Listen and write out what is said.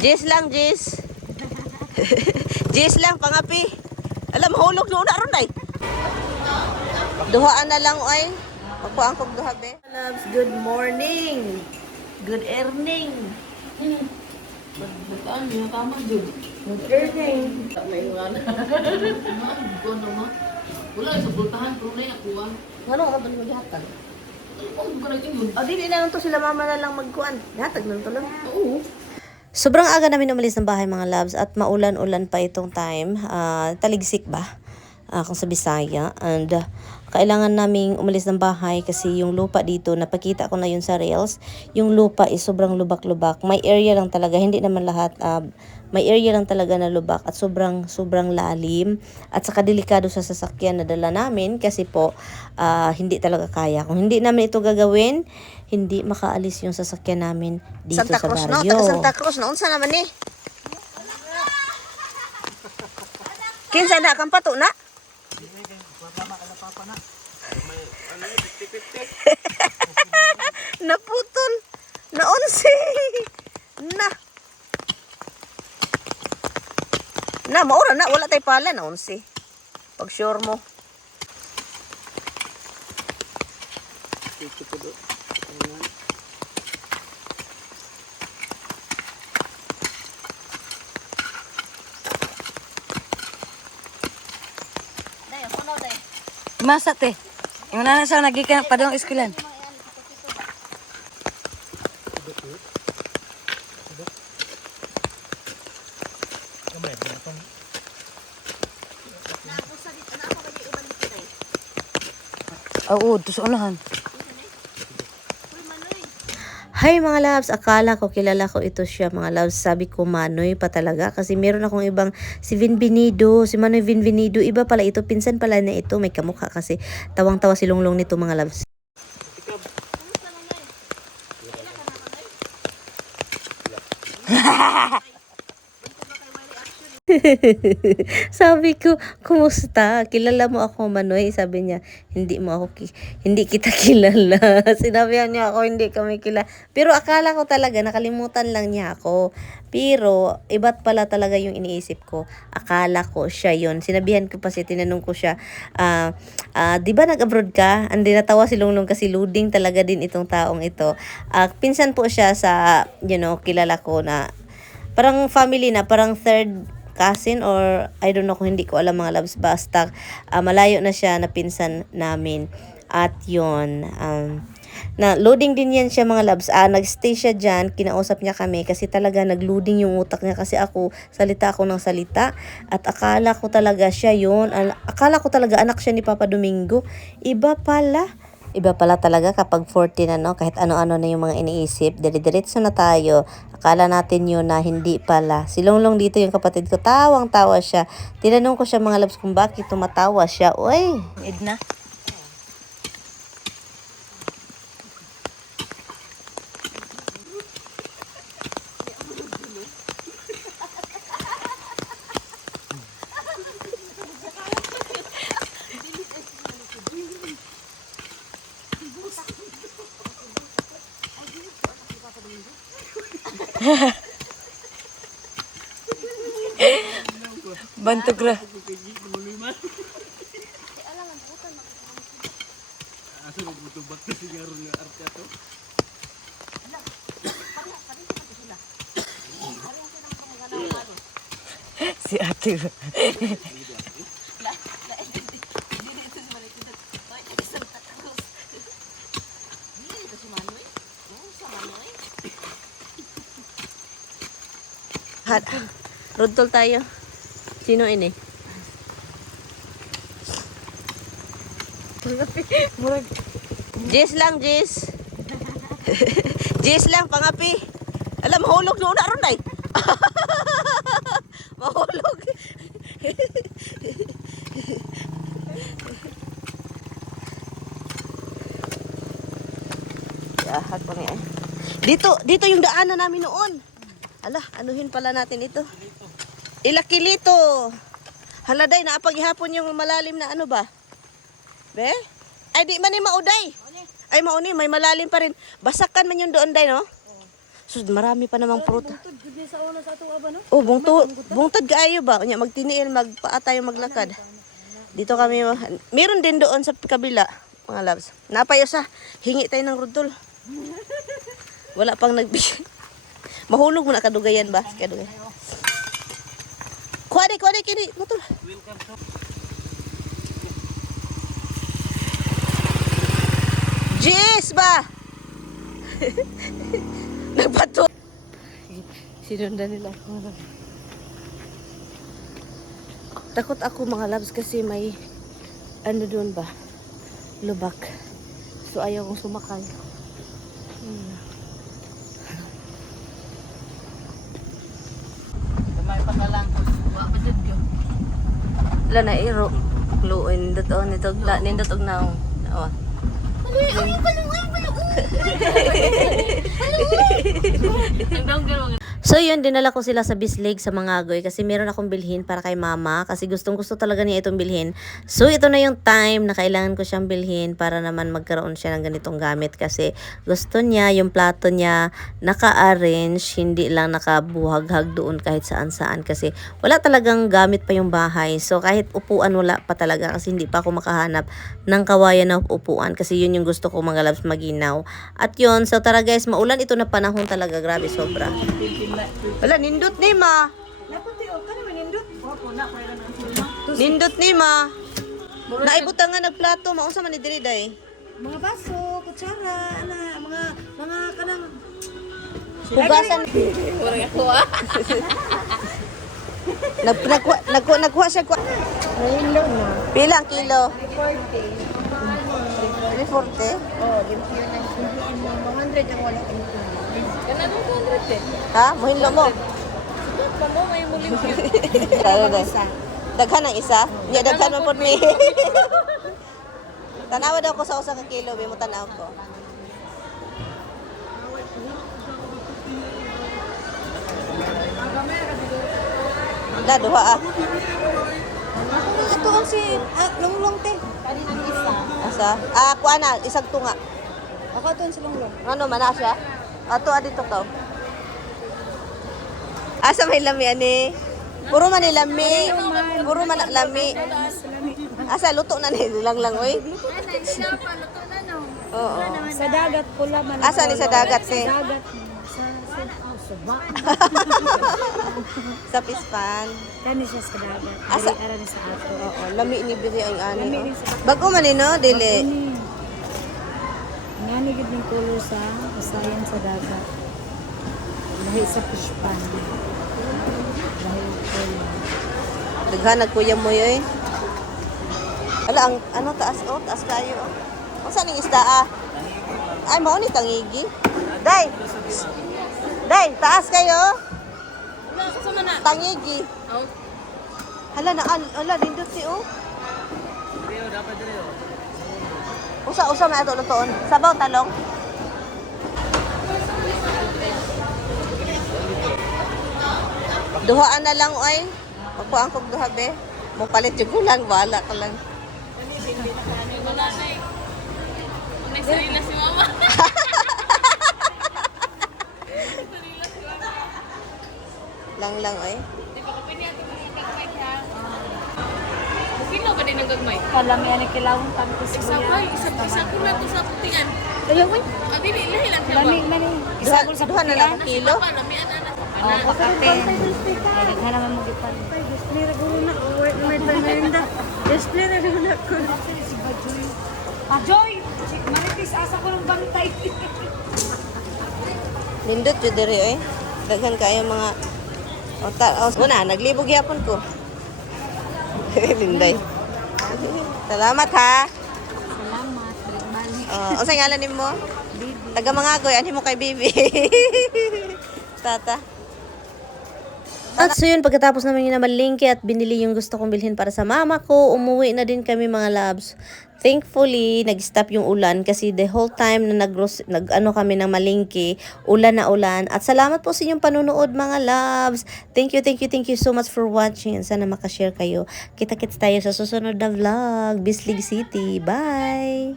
Jis lang, Jis. Jis lang, pangapi. Alam, hulog doon na ron ay. Duhaan na lang, ay. Magpuang kong duha, be. Loves, good morning. Good evening. Bukan, yung tama dyan. Good evening. May mga na. Bukan naman. Wala, sa bultahan, pero na ako ah. Ano ka ba maghihatan? Ano ba na yun? O, di na lang to sila mama na lang magkuhan. Hatag na to lang. Oo. Sobrang aga namin umalis ng bahay mga loves at maulan-ulan pa itong time. Taligsik ba? Kung sa Bisaya. And kailangan naming umalis ng bahay kasi yung lupa dito, napakita ko na yun sa reels, yung lupa is sobrang lubak-lubak. May area lang talaga, hindi naman lahat. May area lang talaga na lubak at sobrang lalim. At saka delikado sa sasakyan na dala namin kasi po hindi talaga kaya. Kung hindi namin ito gagawin, hindi makaalis yung sasakyan namin dito Santa sa Cruz, baryo. no? Taga Santa Cruz, no? Unsa naman ni? Kinsa na kang pato na? Naputol. Na 11. Na maura na wala tay pala na 11. Pag sure mo. Masa te. Yung nana sa nagikan pa doon eskwelahan. Oo, tus unahan. Hi mga loves, akala ko kilala ko ito siya mga loves. Sabi ko Manoy pa talaga kasi meron akong ibang si Vinvenido, si Manoy Vinvenido. Iba pala ito, pinsan pala na ito. May kamukha kasi tawang-tawa si Lunglong nito mga loves. Sabi ko, kumusta? Kilala mo ako, Manoy? Sabi niya, hindi kita kilala. Sinabihan niya ako, hindi kami kilala. Pero akala ko talaga, nakalimutan lang niya ako. Pero, iba't pala talaga yung iniisip ko. Akala ko siya yun. Sinabihan ko pa siya, tinanong ko siya, di ba nag-abroad ka? Andi natawa si Lunglong kasi loading talaga din itong taong ito. Pinsan po siya sa, kilala ko na, parang family na, parang third cousin or I don't know kung hindi ko alam mga loves, basta malayo na siya na pinsan namin. At yun, na loading din yan siya mga loves. Nagstay siya dyan, kinausap niya kami kasi talaga nagloading yung utak niya kasi salita ako ng salita at akala ko talaga siya yun. Akala ko talaga anak siya ni Papa Domingo. Iba pala talaga kapag 40 na, no? Kahit ano-ano na yung mga iniisip, dire-diretso na tayo. Akala natin yun na hindi pala. Si Longlong dito yung kapatid ko, tawang-tawa siya. Tinanong ko siya mga loves kung bakit tumatawa siya. Uy, Edna. Bantog ra. Si ate. road toll tayo. Sino ini? Murag. Jis lang, Jis. Jis lang, pangapi. Alam, mahulog doon na ron ay. Mahulog. Yahat pa nga. Dito yung daanan namin noon. Ala, anuhin pala natin ito. Ilakilito. Haladay, naapaghihapon yung malalim na ano ba? Be? Ay, di man ni mauday. Ay, mauni, may malalim pa rin. Basakan man yung doon, day, no? Sus, marami pa namang pruta. Oh, bungtod kaayo ba? Unya magtiniil magpaatayo maglakad. Dito kami, meron din doon sa kabila, mga loves. Napayo sa hingi tayo ng rudol. Wala pang nagbigay. Mahulog mo na kadugayan ba? Kadugay. Kuha kini, motor. Jis ba? Nagbato. Sinundan nila ako. Takot ako mga loves kasi may ano doon ba? Lubak. So ayaw kong sumakay. Kamay pa ka lang. Wa pa jud yo. Wala na iro. Luin dito nito nindot og naong. Oh. Ang dongger. So yun, dinala ko sila sa Bislig sa Mangagoy kasi meron akong bilhin para kay mama kasi gustong gusto talaga niya itong bilhin. So ito na yung time na kailangan ko siyang bilhin para naman magkaroon siya ng ganitong gamit kasi gusto niya yung plato niya naka-arrange, hindi lang nakabuhaghag doon kahit saan-saan kasi wala talagang gamit pa yung bahay. So kahit upuan wala pa talaga kasi hindi pa ako makahanap ng kawayan na upuan kasi yun yung gusto ko mga loves, maginaw. At yun, so tara guys, maulan ito na panahon talaga, grabe sobra. Wala nindot ni ma. Nindot ni ma. Naibutan nga nagplato, maunsa man ni diri day. Mga baso, kutsara, mga kanang... Hugasan. Kurang ako ah. Nagkuha siya kwa. Pila ang kilo? 340. Kana nung 200 eh. Ha? Muhinlo mo. Pa mo may mulim. Daghan ang isa? Nya daghan man pud mi. Tanawa daw ko sa usa ka kilo, mo tanaw ko. Da duha ah. Ito ang si Longlong te. Asa? Ah, kuha na, isang tunga. Ako ito ang si Longlong. Ano man na siya? Ato dito ka. Asa may lami ani? Puro man ni lami. Puro man na lami. Asa luto na ni lang oy. Oo. Sa dagat pula man. Asa ni sa dagat eh? Dagat. Sa pispan. Kani siya sa dagat. Asa? Ara ni sa ato. Oo, lami ni biri ang ani. Oh. Bago man ni no, dili. Nga ni gid ning color sa kasayan sa dagat. Lahi sa pispan. Lahi color. Daghan kuya mo yoy. Wala ang ano taas taas kayo oh. Ang saan ning isda ah? Ay mao ni tangigi. Day. Day, taas kayo. Sa mana? Tangigi. Oh. Hala na ala nindot si oh. Usa man ato lutoon. Sabaw talong. Duhaan na lang oy. Magkuang kog duha be. Mo palit yung gulang, wala ka lang. Wala na eh. May sarili si mama. Lang oy. Di ba kapin niya ito mga gagmay ha? Pino ba din ang gagmay? Kalami ani kilawon tanto sa Isa pa, isa ko na to sa putingan. Ayaw mo. Abi, ilahi lang siya ba? Lami man eh. Isa ko sa Duha na lang ang kilo. Lamian na. Oh, pakate. Ay, daghan naman mo gipan. Display ra guro na. Wait pa merinda. Display ra guro na ko. Si Bajoy. Bajoy! Maritis asa ko ng bantay. Nindot jud diri oy. Daghan kayo mga una, naglibog yapon ko. Linday. Salamat ha. Salamat. Balik. Unsay ngalan nimo? Bibi. Taga Mangagoy, ani mo kay Bibi. Tata. At so yun, pagkatapos naman yun na malingki at binili yung gusto kong bilhin para sa mama ko, umuwi na din kami mga loves. Thankfully, nag-stop yung ulan kasi the whole time na nag-ano kami ng malingki, ulan na ulan. At salamat po sa inyong panunood mga loves. Thank you so much for watching. Sana makashare kayo. Kita-kits tayo sa susunod na vlog. Bislig City. Bye!